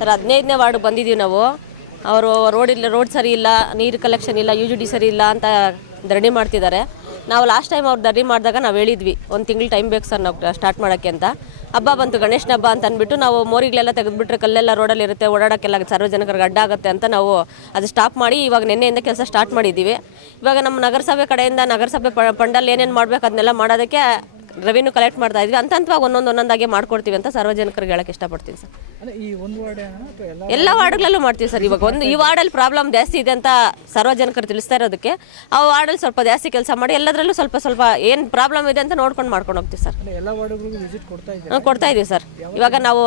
sir ಹದಿನೈದನೇ ward ಬಂದಿದ್ದೀವಿ ನಾವು ಅವರು ರೋಡ್ ಇಲ್ಲ ರೋಡ್ ಸರಿ ಇಲ್ಲ ನೀರು ಕಲೆಕ್ಷನ್ ಇಲ್ಲ ಯು ಜಿ ಡಿ ಸರಿ ಇಲ್ಲ ಅಂತ ಧರಣಿ ಮಾಡ್ತಿದ್ದಾರೆ ನಾವು ಲಾಸ್ಟ್ ಟೈಮ್ ಅವ್ರು ಧರಣಿ ಮಾಡಿದಾಗ ನಾವು ಹೇಳಿದ್ವಿ ಒಂದು ತಿಂಗಳು ಟೈಮ್ ಬೇಕು ಸರ್ ನಾವು ಸ್ಟಾರ್ಟ್ ಮಾಡೋಕ್ಕೆ ಅಂತ ಹಬ್ಬ ಬಂತು ಗಣೇಶನ ಹಬ್ಬ ಅಂತ ಅಂದ್ಬಿಟ್ಟು ನಾವು ಮೋರಿಗಳೆಲ್ಲ ತೆಗೆದುಬಿಟ್ರೆ ಕಲ್ಲೆಲ್ಲ ರೋಡಲ್ಲಿರುತ್ತೆ ಇರುತ್ತೆ ಓಡಾಡೋಕ್ಕೆಲ್ಲ ಸಾರ್ವಜನಿಕರಿಗೆ ಅಡ್ಡ ಆಗುತ್ತೆ ಅಂತ ನಾವು ಅದು ಸ್ಟಾಪ್ ಮಾಡಿ ಇವಾಗ ನಿನ್ನೆಯಿಂದ ಕೆಲಸ ಸ್ಟಾರ್ಟ್ ಮಾಡಿದ್ದೀವಿ ಇವಾಗ ನಮ್ಮ ನಗರಸಭೆ ಕಡೆಯಿಂದ ನಗರಸಭೆ ಪಂಡಲ್ ಏನೇನು ಮಾಡಬೇಕು ಅದನ್ನೆಲ್ಲ ಮಾಡೋದಕ್ಕೆ ರೆವೆನ್ಯೂ ಕಲೆಕ್ಟ್ ಮಾಡ್ತಾ ಇದ್ವಿ ಅಂತ ಒಂದೊಂದು ಒಂದೊಂದಾಗಿ ಮಾಡ್ಕೊಡ್ತೀವಿ ಅಂತ ಸಾರ್ವಜನಿಕರಿಗೆ ಹೇಳಕ್ಕೆ ಇಷ್ಟಪಡ್ತೀನಿ ಸರ್ ಎಲ್ಲ ವಾರ್ಡ್ಗಳಲ್ಲೂ ಮಾಡ್ತೀವಿ ಸರ್ ಇವಾಗ ಒಂದು ಈ ವಾರ್ಡಲ್ಲಿ ಪ್ರಾಬ್ಲಮ್ ಜಾಸ್ತಿ ಇದೆ ಅಂತ ಸಾರ್ವಜನಿಕರು ತಿಳಿಸ್ತಾ ಇರೋದಕ್ಕೆ ಆ ವಾರ್ಡಲ್ಲಿ ಸ್ವಲ್ಪ ಜಾಸ್ತಿ ಕೆಲಸ ಮಾಡಿ ಎಲ್ಲದರಲ್ಲೂ ಸ್ವಲ್ಪ ಸ್ವಲ್ಪ ಏನು ಪ್ರಾಬ್ಲಮ್ ಇದೆ ಅಂತ ನೋಡ್ಕೊಂಡು ಮಾಡ್ಕೊಂಡು ಹೋಗ್ತೀವಿ ಸರ್ ಎಲ್ಲ ವಾರ್ಡ್ಗಳಿಗೂ ಕೊಡ್ತಾ ಇದ್ದೀವಿ ಸರ್ ಇವಾಗ ನಾವು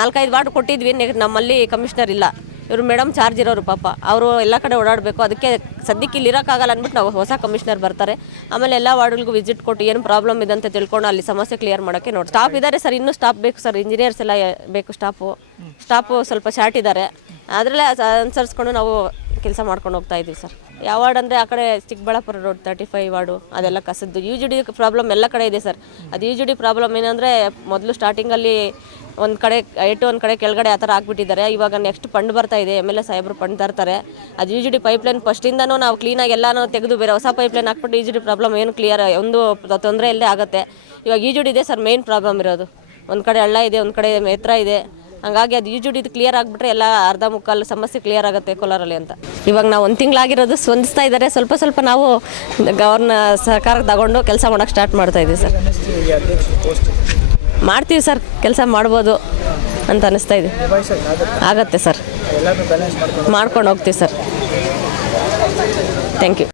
ನಾಲ್ಕೈದು ವಾರ್ಡ್ ಕೊಟ್ಟಿದ್ವಿ ನಮ್ಮಲ್ಲಿ ಕಮಿಷನರ್ ಇಲ್ಲ ಇವರು ಮೇಡಮ್ ಚಾರ್ಜ್ ಇರೋರು ಪಾಪ ಅವರು ಎಲ್ಲ ಕಡೆ ಓಡಾಡಬೇಕು ಅದಕ್ಕೆ ಸದ್ಯಕ್ಕೆ ಇಲ್ಲಿ ಇರೋಕ್ಕಾಗಲ್ಲ ಅಂದ್ಬಿಟ್ಟು ನಾವು ಹೊಸ ಕಮಿಷನರ್ ಬರ್ತಾರೆ ಆಮೇಲೆ ಎಲ್ಲ ವಾರ್ಡ್ಗಳಿಗೂ ವಿಸಿಟ್ ಕೊಟ್ಟು ಏನು ಪ್ರಾಬ್ಲಮ್ ಇದೆ ಅಂತ ತಿಳ್ಕೊಂಡು ಅಲ್ಲಿ ಸಮಸ್ಯೆ ಕ್ಲಿಯರ್ ಮಾಡೋಕ್ಕೆ ನೋಡಿ ಸ್ಟಾಪ್ ಇದ್ದಾರೆ ಸರ್ ಇನ್ನೂ ಸ್ಟಾಪ್ ಬೇಕು ಸರ್ ಇಂಜಿನಿಯರ್ಸ್ ಎಲ್ಲ ಬೇಕು ಸ್ಟಾಫು ಸ್ಟಾಪು ಸ್ವಲ್ಪ ಶಾರ್ಟ್ ಇದ್ದಾರೆ ಅದರಲ್ಲೇ ಅನುಸರಿಸ್ಕೊಂಡು ನಾವು ಕೆಲಸ ಮಾಡ್ಕೊಂಡು ಹೋಗ್ತಾ ಇದ್ವಿ ಸರ್ ಯಾವ ವಾರ್ಡ್ ಅಂದರೆ ಆ ಕಡೆ Chikkaballapura road thirty five ward ಅದೆಲ್ಲ ಕಸದ್ದು ಯು ಜಿ ಡಿ ಪ್ರಾಬ್ಲಮ್ ಎಲ್ಲ ಕಡೆ ಇದೆ ಸರ್ ಅದು ಯು ಜಿ ಡಿ ಪ್ರಾಬ್ಲಮ್ ಏನಂದರೆ ಮೊದಲು ಸ್ಟಾರ್ಟಿಂಗಲ್ಲಿ ಒಂದು ಕಡೆ ಐಟು ಒಂದು ಕಡೆ ಕೆಳಗಡೆ ಆ ಥರ ಹಾಕ್ಬಿಟ್ಟಿದ್ದಾರೆ ಇವಾಗ ನೆಕ್ಸ್ಟ್ ಪಂಡ್ ಬರ್ತಾ ಇದೆ ಎಮ್ ಎಲ್ ಎ ಸಾಹೇಬರು ತರ್ತಾರೆ ಅದು ಯು ಜಿ ಡಿ ಪೈಪ್ಲೈನ್ ಫಸ್ಟಿಂದನೂ ನಾವು ಕ್ಲೀನಾಗಿ ಎಲ್ಲನೂ ತೆಗೆದು ಬೇರೆ ಹೊಸ ಪೈಪ್ಲೈನ್ ಹಾಕ್ಬಿಟ್ಟು ಯು ಜಿ ಡಿ ಪ್ರಾಬ್ಲಮ್ ಏನು ಕ್ಲಿಯರ್ ಒಂದು ತೊಂದರೆ ಇಲ್ಲದೆ ಆಗುತ್ತೆ ಇವಾಗ ಯು ಜಿ ಡಿ ಇದೆ ಸರ್ ಮೇನ್ ಪ್ರಾಬ್ಲಮ್ ಇರೋದು ಒಂದು ಕಡೆ ಹಳ್ಳ ಇದೆ ಒಂದು ಕಡೆ ಮೇತ್ರ ಇದೆ ಹಂಗಾಗಿ ಅದು ಈಜು ಹಿಡಿದು ಕ್ಲಿಯರ್ ಆಗಿಬಿಟ್ರೆ ಎಲ್ಲ ಅರ್ಧ ಮುಕ್ಕಾಲು ಸಮಸ್ಯೆ ಕ್ಲಿಯರ್ ಆಗುತ್ತೆ ಕೋಲಾರಲ್ಲಿ ಅಂತ ಇವಾಗ ನಾವು ಒಂದು ತಿಂಗಳಾಗಿರೋದು ಸ್ಪಂದಿಸ್ತಾ ಇದ್ದಾರೆ ಸ್ವಲ್ಪ ಸ್ವಲ್ಪ ನಾವು ಗವರ್ನ ಸರ್ಕಾರಕ್ಕೆ ತಗೊಂಡು ಕೆಲಸ ಮಾಡೋಕ್ಕೆ ಸ್ಟಾರ್ಟ್ ಮಾಡ್ತಾ ಇದ್ದೀವಿ ಸರ್ ಮಾಡ್ತೀವಿ ಸರ್ ಕೆಲಸ ಮಾಡ್ಬೋದು ಅಂತ ಅನಿಸ್ತಾ ಇದೆ ಆಗತ್ತೆ ಸರ್ ಮಾಡ್ಕೊಂಡು ಹೋಗ್ತೀವಿ ಸರ್ ಥ್ಯಾಂಕ್ ಯು